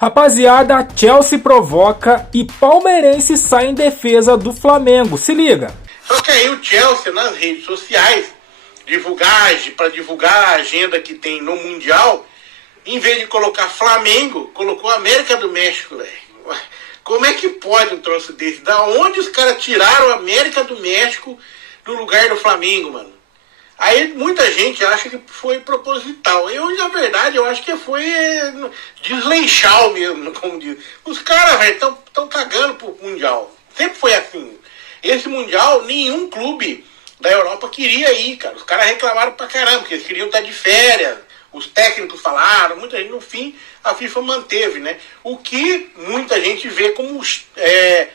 Rapaziada, Chelsea provoca e palmeirense sai em defesa do Flamengo. Se liga. Só que aí o Chelsea nas redes sociais, para divulgar a agenda que tem no Mundial, em vez de colocar Flamengo, colocou América do México, velho. Como é que pode um troço desse? Da onde os caras tiraram a América do México no lugar do Flamengo, mano? Aí muita gente acha que foi proposital. Eu, na verdade, eu acho que foi desleixal mesmo, como diz. Os caras, velho, estão cagando pro Mundial. Sempre foi assim. Esse Mundial, nenhum clube da Europa queria ir, cara. Os caras reclamaram pra caramba, porque eles queriam estar de férias. Os técnicos falaram, muita gente, no fim, a FIFA manteve, né? O que muita gente vê como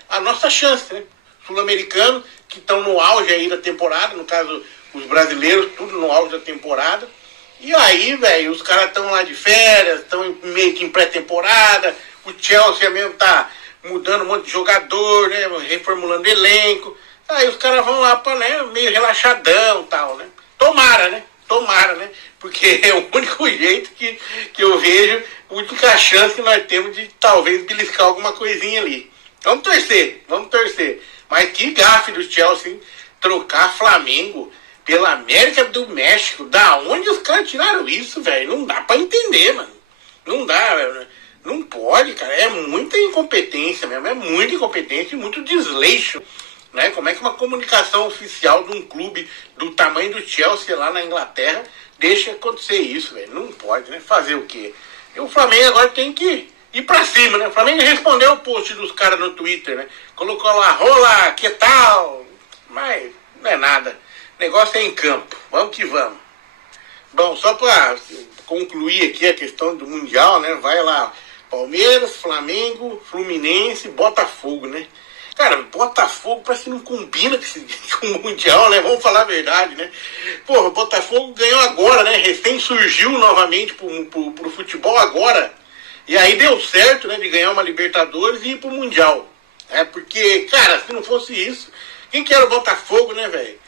a nossa chance, né? Sul-americanos, que estão no auge aí da temporada, no caso, os brasileiros, tudo no auge da temporada. E aí, velho, os caras estão lá de férias, estão meio que em pré-temporada, o Chelsea mesmo tá mudando um monte de jogador, né? Reformulando elenco. Aí os caras vão lá pra, né, meio relaxadão e tal, né? Tomara, né? Porque é o único jeito que eu vejo, a única chance que nós temos de talvez beliscar alguma coisinha ali. Vamos torcer. Mas que gafe do Chelsea, hein? Trocar Flamengo pela América do México. Da onde os caras tiraram isso, velho? Não dá pra entender, mano. Não dá, velho. Não pode, cara. É muita incompetência mesmo. É muita incompetência e muito desleixo. Né? Como é que uma comunicação oficial de um clube do tamanho do Chelsea lá na Inglaterra deixa acontecer isso, velho? Não pode, né? Fazer o quê? E o Flamengo agora tem que ir pra cima, né? O Flamengo respondeu o post dos caras no Twitter, né? Colocou lá, rola, que tal? Mas não é nada. O negócio é em campo. Vamos que vamos. Bom, só pra concluir aqui a questão do Mundial, né? Vai lá, Palmeiras, Flamengo, Fluminense, Botafogo, né? Cara, Botafogo parece que não combina com o Mundial, né? Vamos falar a verdade, né? Porra, o Botafogo ganhou agora, né? Recém surgiu novamente pro futebol agora. E aí deu certo, né? De ganhar uma Libertadores e ir pro Mundial. Porque, cara, se não fosse isso, quem que era o Botafogo, né, velho?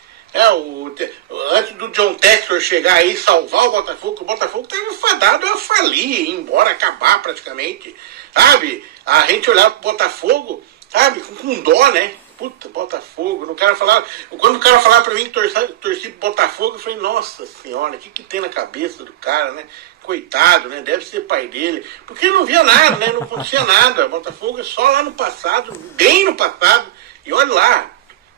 Antes do John Textor chegar aí e salvar o Botafogo estava fadado a falir, ir embora, acabar praticamente. Sabe? A gente olhava pro Botafogo, sabe, com dó, né? Puta, Botafogo. Quando o cara falava pra mim que torci pro Botafogo, eu falei, nossa senhora, o que tem na cabeça do cara, né? Coitado, né? Deve ser pai dele. Porque não via nada, né? Não acontecia nada. Botafogo é só lá no passado, bem no passado. E olha lá,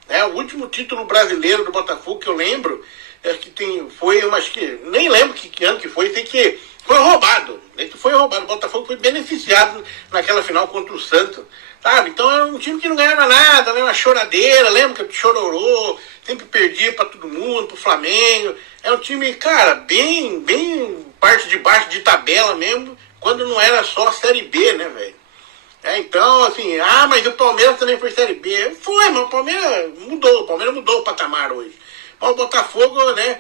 né? O último título brasileiro do Botafogo que eu lembro, acho que nem lembro que ano que foi, sei que foi roubado. O Botafogo foi beneficiado naquela final contra o Santos. Sabe? Então era um time que não ganhava nada, né? Uma choradeira, lembra que chororou, sempre perdia pra todo mundo, pro Flamengo. É um time, cara, bem parte de baixo de tabela mesmo, quando não era só a Série B, né, velho? Então, assim, mas o Palmeiras também foi Série B. Foi, mas o Palmeiras mudou o patamar hoje. Mas o Botafogo, né,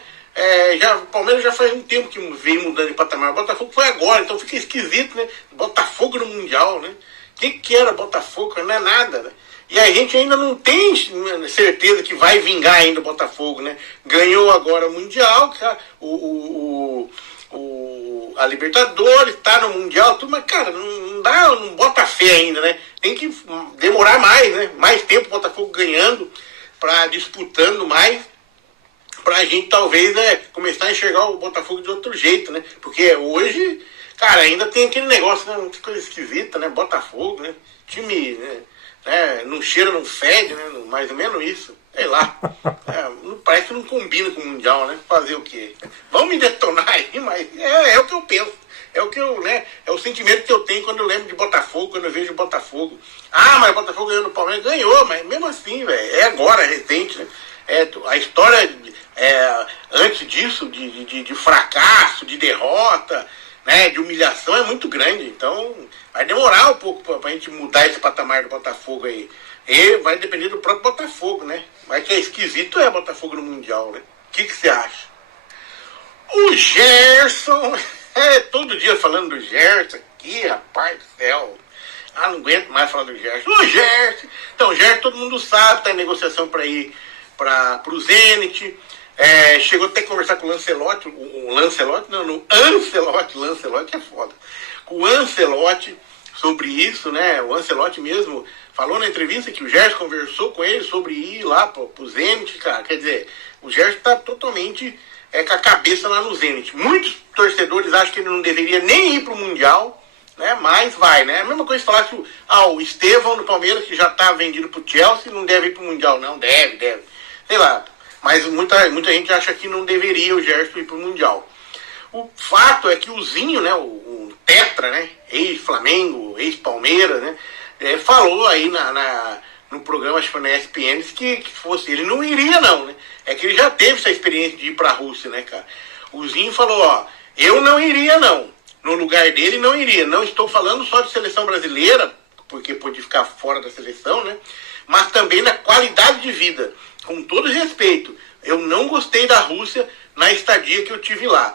o Palmeiras já faz um tempo que vem mudando de patamar. O Botafogo foi agora, então fica esquisito, né? Botafogo no Mundial, né? O que era Botafogo? Não é nada, né? E a gente ainda não tem certeza que vai vingar ainda o Botafogo, né? Ganhou agora o Mundial, a Libertadores, tá no Mundial, tudo, mas, cara, não bota fé ainda, né? Tem que demorar mais, né? Mais tempo o Botafogo ganhando, disputando mais, pra gente talvez começar a enxergar o Botafogo de outro jeito, né? Porque hoje, cara, ainda tem aquele negócio, né? Uma coisa esquisita, né? Botafogo, né? Time, né? Não cheira, não fede, né? Mais ou menos isso. Sei lá. Parece que não combina com o Mundial, né? Fazer o quê? Vão me detonar aí, mas é o que eu penso. É o que eu, né? É o sentimento que eu tenho quando eu lembro de Botafogo, quando eu vejo Botafogo. Mas o Botafogo ganhou no Palmeiras. Ganhou, mas mesmo assim, velho. É agora, é recente, né? A história antes disso, de fracasso, de derrota, né, de humilhação é muito grande. Então vai demorar um pouco pra gente mudar esse patamar do Botafogo aí. E vai depender do próprio Botafogo, né? Mas que é esquisito Botafogo no Mundial, né? O que você acha? O Gerson, todo dia falando do Gerson aqui, rapaz do céu. Não aguento mais falar do Gerson. O Gerson! Então, o Gerson todo mundo sabe, tá em negociação para ir pro Zenit. Chegou até a conversar com o Lancelotti, Lancelotti é foda. Com o Ancelotti sobre isso, né? O Ancelotti mesmo falou na entrevista que o Gerson conversou com ele sobre ir lá pro Zenit, cara. Quer dizer, o Gerson tá totalmente com a cabeça lá no Zenit. Muitos torcedores acham que ele não deveria nem ir pro Mundial, né? Mas vai, né? A mesma coisa falar que o Estevão do Palmeiras, que já tá vendido pro Chelsea, não deve ir pro Mundial. Não, deve. Sei lá. Mas muita gente acha que não deveria o Gerson ir pro Mundial. O fato é que o Zinho, né, o Tetra, né, ex-Flamengo, ex-Palmeiras, né, falou aí no programa, acho que foi na ESPN, que fosse, ele não iria não, né, é que ele já teve essa experiência de ir pra Rússia, né, cara. O Zinho falou, ó, eu não iria não, no lugar dele não iria, não estou falando só de seleção brasileira, porque pode ficar fora da seleção, né, mas também na qualidade de vida, com todo respeito, eu não gostei da Rússia na estadia que eu tive lá.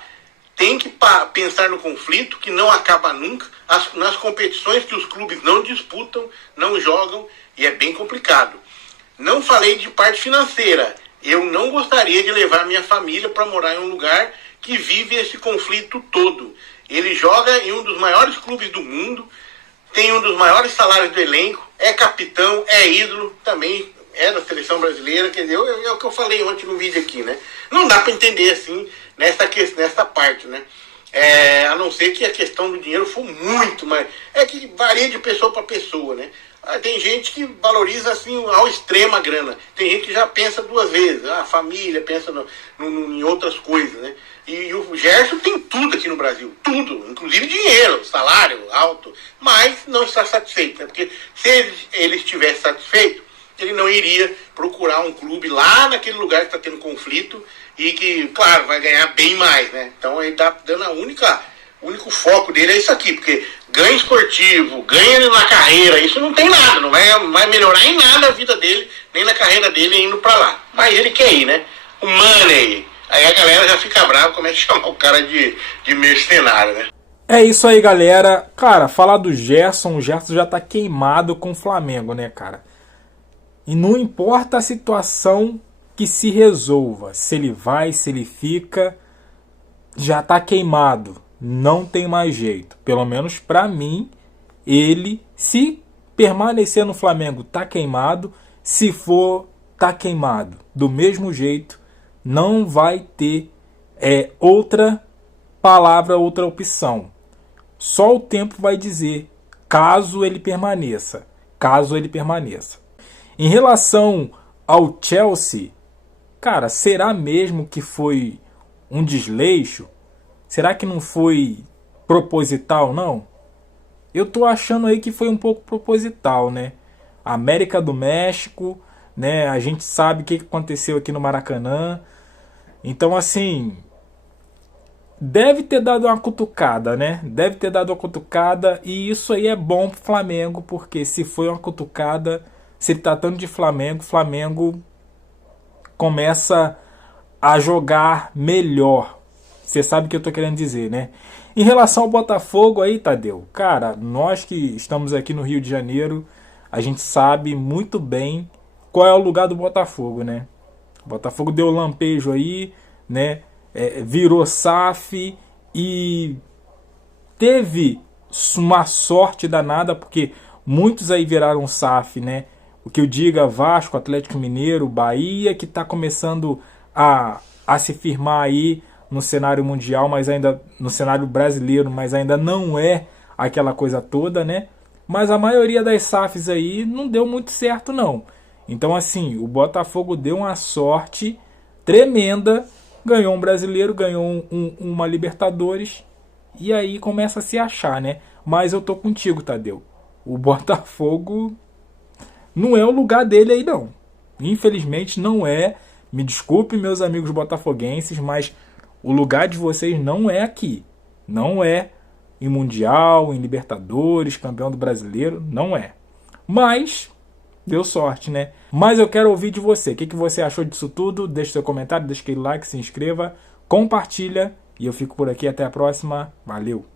Tem que pensar no conflito que não acaba nunca, nas competições que os clubes não disputam, não jogam, e é bem complicado. Não falei de parte financeira. Eu não gostaria de levar minha família para morar em um lugar que vive esse conflito todo. Ele joga em um dos maiores clubes do mundo, tem um dos maiores salários do elenco, é capitão, é ídolo, também é da seleção brasileira, quer dizer, é o que eu falei ontem no vídeo aqui, né? Não dá para entender assim, nessa parte, né? A não ser que a questão do dinheiro for muito, mas é que varia de pessoa para pessoa, né? Tem gente que valoriza assim ao extremo a grana, tem gente que já pensa duas vezes, a família pensa em outras coisas, né? E o Gerson tem tudo aqui no Brasil, tudo, inclusive dinheiro, salário alto, mas não está satisfeito, né? Porque se ele estivesse satisfeito, ele não iria procurar um clube lá naquele lugar que está tendo conflito e que, claro, vai ganhar bem mais, né? Então ele está dando o único foco dele é isso aqui, porque ganho esportivo, ganho na carreira, isso não tem nada, não vai melhorar em nada a vida dele, nem na carreira dele indo para lá. Mas ele quer ir, né? O money. Aí a galera já fica brava, começa a chamar o cara de mercenário, né? É isso aí, galera. Cara, falar do Gerson, o Gerson já tá queimado com o Flamengo, né, cara? E não importa a situação que se resolva, se ele vai, se ele fica, já tá queimado, não tem mais jeito. Pelo menos pra mim, ele, se permanecer no Flamengo, tá queimado, se for, tá queimado. Do mesmo jeito, não vai ter outra palavra, outra opção. Só o tempo vai dizer, caso ele permaneça. Em relação ao Chelsea, cara, será mesmo que foi um desleixo? Será que não foi proposital, não? Eu tô achando aí que foi um pouco proposital, né? América do México, né? A gente sabe o que aconteceu aqui no Maracanã. Então, assim, deve ter dado uma cutucada, né? Deve ter dado uma cutucada, e isso aí é bom pro Flamengo, porque se foi uma cutucada, se tratando de Flamengo, Flamengo começa a jogar melhor. Você sabe o que eu tô querendo dizer, né? Em relação ao Botafogo aí, Tadeu, cara, nós que estamos aqui no Rio de Janeiro, a gente sabe muito bem qual é o lugar do Botafogo, né? O Botafogo deu lampejo aí, né? Virou SAF e teve uma sorte danada, porque muitos aí viraram SAF, né? O que eu diga, Vasco, Atlético Mineiro, Bahia, que está começando a se firmar aí no cenário mundial, mas ainda no cenário brasileiro, mas ainda não é aquela coisa toda, né? Mas a maioria das SAFs aí não deu muito certo, não. Então, assim, o Botafogo deu uma sorte tremenda, ganhou um brasileiro, ganhou uma Libertadores, e aí começa a se achar, né? Mas eu tô contigo, Tadeu. O Botafogo não é o lugar dele aí, não. Infelizmente não é. Me desculpe, meus amigos botafoguenses, mas o lugar de vocês não é aqui. Não é em Mundial, em Libertadores, campeão do Brasileiro, não é. Mas deu sorte, né? Mas eu quero ouvir de você. O que você achou disso tudo? Deixe seu comentário, deixe aquele like, se inscreva, compartilha. E eu fico por aqui. Até a próxima. Valeu!